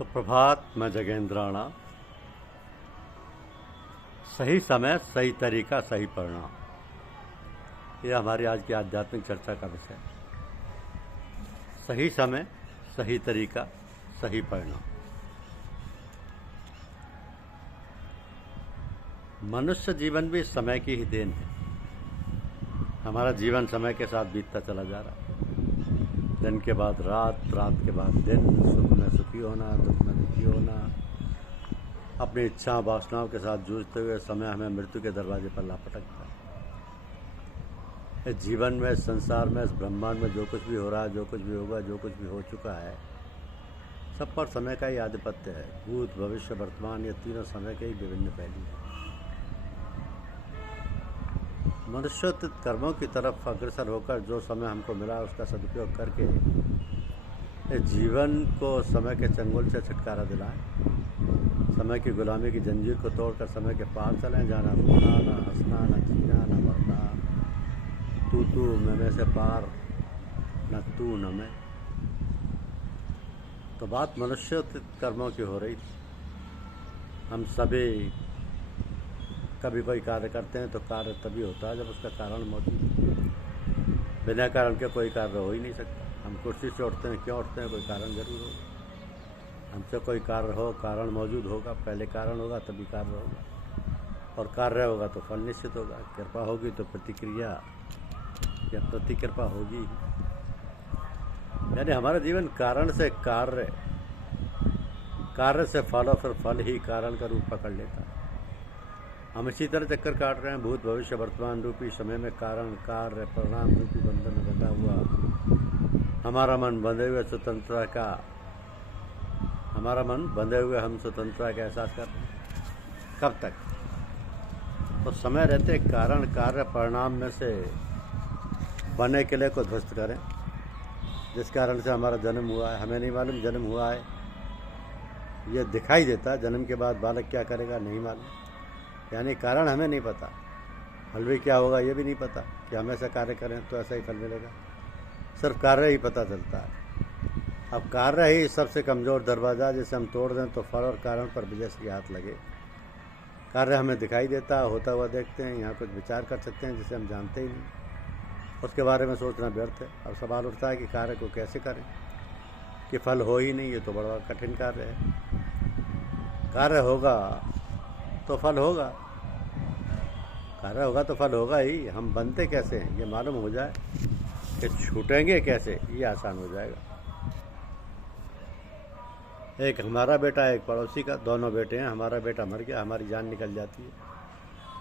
सुप्रभात। मैं जगेंद्राणा। सही समय, सही तरीका, सही परिणाम, यह हमारी आज की आध्यात्मिक चर्चा का विषय है। सही समय, सही तरीका, सही परिणाम। मनुष्य जीवन भी समय की ही देन है। हमारा जीवन समय के साथ बीतता चला जा रहा है। दिन के बाद रात, रात के बाद दिन, सुख में सुखी होना, दुख में दुखी होना, अपनी इच्छा वासनाओं के साथ जूझते हुए समय हमें मृत्यु के दरवाजे पर ला पटकता है। इस जीवन में, इस संसार में, इस ब्रह्मांड में जो कुछ भी हो रहा है, जो कुछ भी होगा, जो कुछ भी हो चुका है, सब पर समय का ही आधिपत्य है। भूत, भविष्य, वर्तमान, ये तीनों समय के ही विभिन्न पहलू हैं। मनुष्योचित कर्मों की तरफ अग्रसर होकर जो समय हमको मिला उसका सदुपयोग करके इस जीवन को समय के चंगुल से छुटकारा दिलाएं। समय की गुलामी की जंजीर को तोड़कर समय के पार चलें, जाना रोना, ना हंसना, ना जीना, ना मरना, तू मैं से पार, न तू न मैं। तो बात मनुष्योचित कर्मों की हो रही थी। हम सभी कभी कोई कार्य करते हैं तो कार्य तभी होता है जब उसका कारण मौजूद है। बिना कारण के कोई कार्य हो ही नहीं सकता। हम कुर्सी से उठते हैं, क्यों उठते हैं? कोई कारण जरूर होगा। हमसे कोई कार्य हो, कारण मौजूद होगा, पहले कारण होगा तभी कार्य होगा, और कार्य होगा तो फल निश्चित होगा। कृपा होगी तो प्रतिक्रिया या प्रतिकृपा होगी। यानी हमारा जीवन कारण से कार्य, कार्य से फल, और फिर फल ही कारण का रूप पकड़ लेता है। हम इसी तरह चक्कर काट रहे हैं। भूत, भविष्य, वर्तमान रूपी समय में कारण, कार्य, परिणाम रूपी बंधन में बंधा हुआ हमारा मन बंधे हुए स्वतंत्रता का, हमारा मन बंधे हुए हम स्वतंत्रता का एहसास कर रहे हैं। कब तक? तो समय रहते कारण, कार्य, परिणाम में से बने किले को ध्वस्त करें, जिस कारण से हमारा जन्म हुआ है। हमें नहीं मालूम जन्म हुआ है, यह दिखाई देता। जन्म के बाद बालक क्या करेगा नहीं मालूम, यानी कारण हमें नहीं पता। फल भी क्या होगा ये भी नहीं पता कि हम ऐसा कार्य करें तो ऐसा ही फल मिलेगा। सिर्फ कार्य ही पता चलता है। अब कार्य ही सबसे कमज़ोर दरवाज़ा, जिसे हम तोड़ दें तो फल और कारण पर विजय से हाथ लगे। कार्य हमें दिखाई देता है, होता हुआ देखते हैं, यहाँ कुछ विचार कर सकते हैं जिसे हम जानते ही नहीं। उसके बारे में सोचना व्यर्थ है। अब सवाल उठता है कि कार्य को कैसे करें कि फल हो ही नहीं। ये तो बड़ा कठिन कार्य है। कार्य होगा तो फल होगा, कार्य होगा तो फल होगा ही। हम बनते कैसे हैं ये मालूम हो जाए कि छूटेंगे कैसे, ये आसान हो जाएगा। एक हमारा बेटा है, एक पड़ोसी का, दोनों बेटे हैं। हमारा बेटा मर गया, हमारी जान निकल जाती है।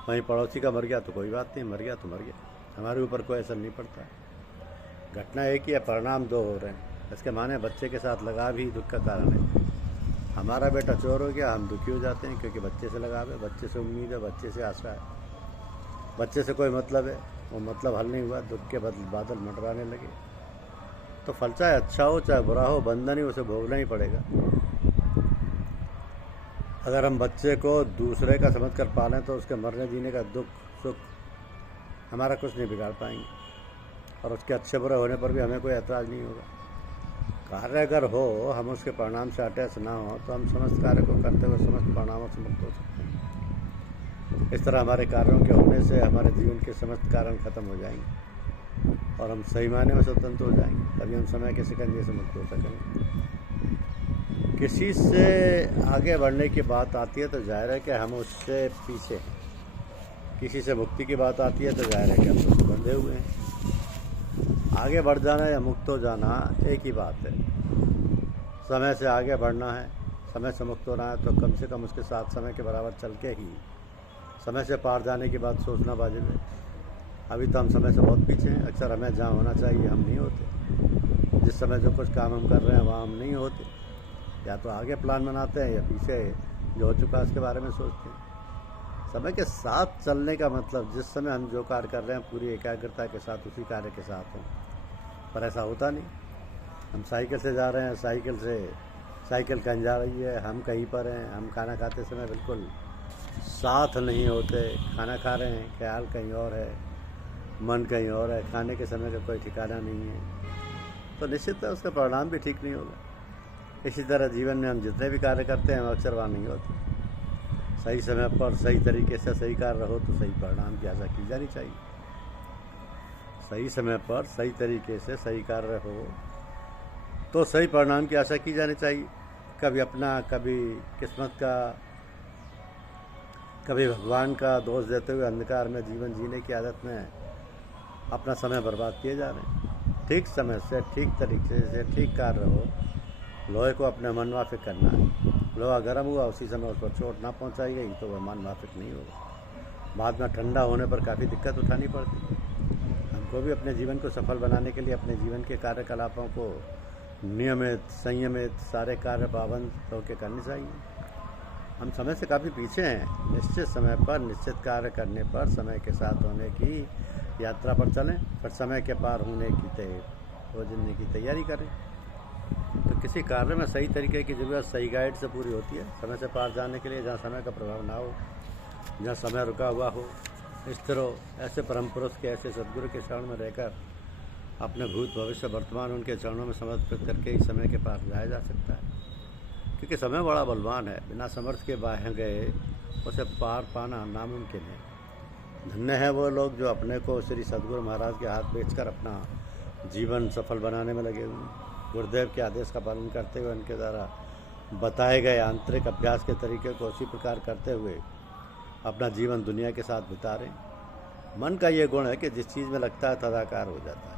वहीं पड़ोसी का मर गया तो कोई बात नहीं, मर गया तो मर गया, हमारे ऊपर कोई असर नहीं पड़ता। घटना एक ही है, परिणाम दो हो रहे हैं। इसके माने बच्चे के साथ लगाव ही दुख का कारण है। हमारा बेटा चोर हो गया, हम दुखी हो जाते हैं क्योंकि बच्चे से लगाव है, बच्चे से उम्मीद है, बच्चे से आशा है, बच्चे से कोई मतलब है। वो मतलब हल नहीं हुआ, दुख के बादल मंडराने लगे। तो फल चाहे अच्छा हो चाहे बुरा हो, बंधन ही उसे भोगना ही पड़ेगा। अगर हम बच्चे को दूसरे का समझ कर पालें तो उसके मरने जीने का दुख सुख हमारा कुछ नहीं बिगाड़ पाएंगे, और उसके अच्छे बुरे होने पर भी हमें कोई ऐतराज़ नहीं होगा। कार्य अगर हो, हम उसके परिणाम से अटैच ना हो, तो हम समस्त कार्य को करते हुए समस्त परिणामों से मुक्त हो सकते हैं। इस तरह हमारे कार्यों के होने से हमारे जीवन के समस्त कारण खत्म हो जाएंगे और हम सही मायने में स्वतंत्र हो जाएंगे। तभी हम समय के शिकंजे से मुक्त हो सकेंगे। किसी से आगे बढ़ने की बात आती है तो जाहिर है कि हम उससे पीछे हैं। किसी से मुक्ति की बात आती है तो जाहिर है कि हम उससे बंधे हुए हैं। आगे बढ़ जाना या मुक्त हो जाना एक ही बात है। समय से आगे बढ़ना है, समय से मुक्त होना है, तो कम से कम उसके साथ समय के बराबर चल के ही समय से पार जाने की बात सोचना वाजिब है। अभी तो हम समय से बहुत पीछे हैं। अक्सर हमें जहाँ होना चाहिए हम नहीं होते। जिस समय जो कुछ काम हम कर रहे हैं वहाँ हम नहीं होते। या तो आगे प्लान बनाते हैं या पीछे जो हो चुका है उसके बारे में सोचते हैं। समय के साथ चलने का मतलब जिस समय हम जो कार्य कर रहे हैं पूरी एकाग्रता के साथ उसी कार्य के साथ हों, पर ऐसा होता नहीं। हम साइकिल से जा रहे हैं, साइकिल कहीं जा रही है, हम कहीं पर हैं। हम खाना खाते समय बिल्कुल साथ नहीं होते। खाना खा रहे हैं, ख्याल कहीं और है, मन कहीं और है, खाने के समय का कोई ठिकाना नहीं है। तो निश्चित है उसका परिणाम भी ठीक नहीं होगा। इसी तरह जीवन में हम जितने भी कार्य करते हैं अक्सर वहाँ नहीं होते। सही समय पर सही तरीके से सही कार्य हो तो सही परिणाम की आशा की जानी चाहिए। सही समय पर सही तरीके से सही कार्य हो तो सही परिणाम की आशा की जानी चाहिए। कभी अपना, कभी किस्मत का, कभी भगवान का दोष देते हुए अंधकार में जीवन जीने की आदत में अपना समय बर्बाद किए जा रहे हैं। ठीक समय से, ठीक तरीके से, ठीक कार्य हो। लोहे को अपने मन माफिक करना है। लोहा गर्म हुआ, उसी समय उस पर चोट ना पहुंचाई गई तो वह मन माफिक नहीं होगा। बाद में ठंडा होने पर काफ़ी दिक्कत उठानी पड़ती है। हमको भी अपने जीवन को सफल बनाने के लिए अपने जीवन के कार्यकलापों को नियमित, संयमित, सारे कार्य पाबंद होकर करने चाहिए। हम समय से काफ़ी पीछे हैं। निश्चित समय पर निश्चित कार्य करने पर समय के साथ होने की यात्रा पर चलें, पर समय के पार होने की तैयारी करें। तो किसी कार्य में सही तरीके की ज़रूरत सही गाइड से पूरी होती है। समय से पार जाने के लिए जहाँ समय का प्रभाव ना हो, जहाँ समय रुका हुआ हो, स्थिर हो, ऐसे परम पुरुष के, ऐसे सदगुरु के शरण में रहकर अपने भूत भविष्य वर्तमान उनके चरणों में समर्पित करके ही समय के पार जाया जा सकता है। क्योंकि समय बड़ा बलवान है, बिना समर्थ के बाहर गए उसे पार पाना नामुमकिन है। धन्य है वो लोग जो अपने को श्री सदगुरु महाराज के हाथ बेचकर अपना जीवन सफल बनाने में लगे हुए। गुरुदेव के आदेश का पालन करते हुए उनके द्वारा बताए गए आंतरिक अभ्यास के तरीके को उसी प्रकार करते हुए अपना जीवन दुनिया के साथ बिता रहे। मन का ये गुण है कि जिस चीज़ में लगता है तदाकार हो जाता है।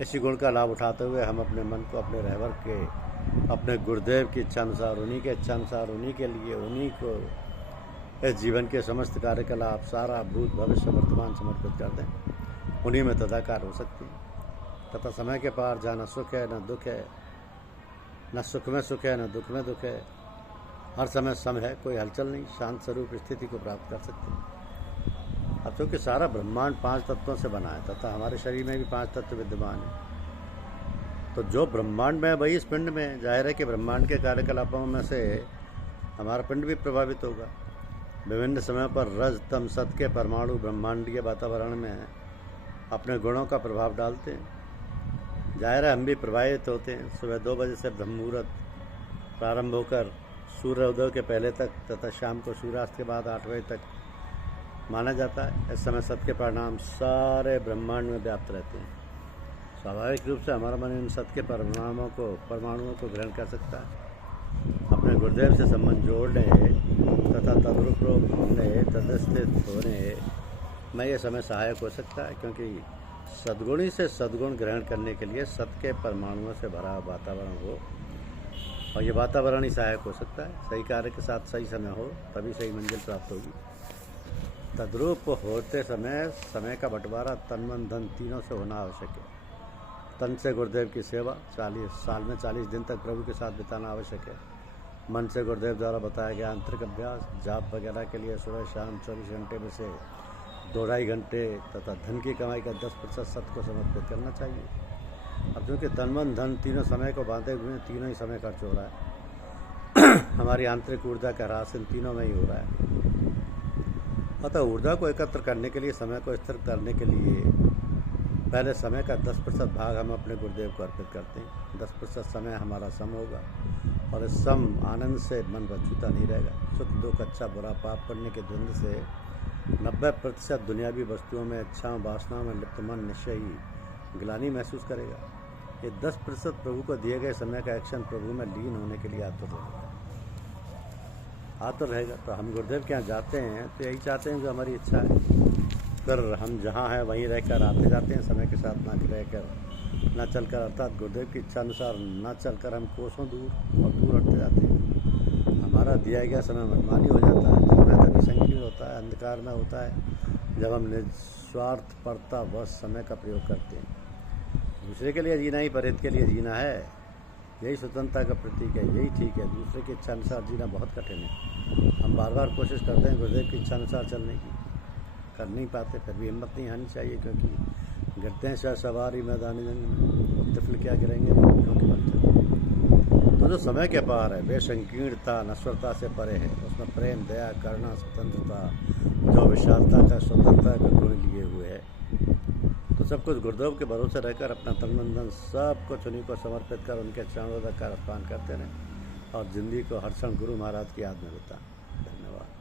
इसी गुण का लाभ उठाते हुए हम अपने मन को अपने रहबर के, अपने गुरुदेव की इच्छानुसार, उन्हीं के इच्छानुसार, उन्हीं के लिए, उन्हीं को इस जीवन के समस्त कार्यकलाप, सारा भूत भविष्य वर्तमान समर्पित कर दें। उन्हीं में तदाकार हो सकती है। तथा समय के पार जाना सुख है, न दुख है, न सुख में सुख है, न दुख में दुख है। हर समय सम है, कोई हलचल नहीं, शांत स्वरूप स्थिति को प्राप्त कर सकते हैं। अब चूँकि सारा ब्रह्मांड 5 तत्वों से बना है तथा हमारे शरीर में भी 5 तत्व विद्यमान है, तो जो ब्रह्मांड में है वही इस पिंड में है। जाहिर है कि ब्रह्मांड के कार्यकलापों में से हमारा पिंड भी प्रभावित होगा। विभिन्न समय पर रज, तम, सत के परमाणु ब्रह्मांडीय वातावरण में अपने गुणों का प्रभाव डालते हैं। जाहिर है हम भी प्रभावित होते हैं। सुबह 2 बजे से ब्रह्म मुहूर्त प्रारंभ होकर सूर्योदय के पहले तक तथा शाम को सूर्यास्त के बाद 8 बजे तक माना जाता है। इस समय सत्य के परिणाम सारे ब्रह्मांड में व्याप्त रहते हैं। स्वाभाविक रूप से हमारा मन इन सत्य के परमाणुओं को ग्रहण कर सकता है। अपने गुरुदेव से संबंध जोड़ने तथा तद्रूप होने, तदस्थित होने में यह समय सहायक हो सकता है, क्योंकि सद्गुणी से सद्गुण ग्रहण करने के लिए सत्य के परमाणुओं से भरा वातावरण हो, और ये वातावरण ही सहायक हो सकता है। सही कार्य के साथ सही समय हो तभी सही मंजिल प्राप्त होगी। तद्रूप होते समय का बंटवारा तन, मन, धन तीनों से होना आवश्यक है। तन से गुरुदेव की सेवा, 40 साल में 40 दिन तक प्रभु के साथ बिताना आवश्यक है। मन से गुरुदेव द्वारा बताया गया आंतरिक अभ्यास, जाप वगैरह के लिए सुबह शाम 24 घंटे में से 2-2.5 घंटे तथा धन की कमाई का 10% सत्य को समर्पित करना चाहिए। अब चूँकि तन, मन, धन तीनों समय को बांधे हुए हैं, तीनों ही समय खर्च हो रहा है। हमारी आंतरिक ऊर्जा का ह्रास इन तीनों में ही हो रहा है। अतः ऊर्जा को एकत्र करने के लिए, समय को स्थिर करने के लिए पहले समय का 10% भाग हम अपने गुरुदेव को अर्पित करते हैं। 10% समय हमारा सम होगा, और इस सम आनंद से मन बछूता नहीं रहेगा। सुख, दुख, अच्छा बुरा, पाप करने के द्वंद्व से 90% दुनियावी वस्तुओं में, इच्छाओं, वासनाओं में लिप्त मन निश्चय ही ग्लानि महसूस करेगा। ये 10% प्रभु को दिए गए समय का एक्शन प्रभु में लीन होने के लिए आतुर रहेगा। तो हम गुरुदेव के यहाँ जाते हैं तो यही चाहते हैं, जो हमारी इच्छा है। फिर हम जहाँ हैं वहीं रहकर आते जाते हैं, समय के साथ ना रहकर, ना चलकर, अर्थात गुरुदेव की इच्छा अनुसार ना चलकर हम कोसों दूर और दूर हटते जाते हैं। हमारा दिया गया समय मनमानी हो जाता है। समय तभी संकीर्ण होता है, अंधकार में होता है, जब हम निस्वार्थ परता व समय का प्रयोग करते हैं। दूसरे के लिए जीना ही परहित के लिए जीना है, यही स्वतंत्रता का प्रतीक है, यही ठीक है। दूसरे की इच्छा अनुसार जीना बहुत कठिन है। हम बार बार कोशिश करते हैं गुरुदेव की इच्छा अनुसार चलने की, कर नहीं पाते। फिर भी हिम्मत नहीं आनी चाहिए, क्योंकि गिरते हैं शायद सवारी मैदानी जंग में, तिफल क्या गिरेंगे क्योंकि बच्चे। तो जो समय के पार है, बेसंकीर्णता, नश्वरता से परे है, उसमें प्रेम, दया, करुणा, स्वतंत्रता, जो विशालता का, स्वतंत्रता का गुण लिए हुए है। तो सब कुछ गुरुदेव के भरोसे रहकर अपना तन मन धन सब कुछ उन्हीं को समर्पित कर उनके चरणों तक का अर्पण करते रहें और ज़िंदगी को हर क्षण गुरु महाराज की याद में बिताएं। धन्यवाद।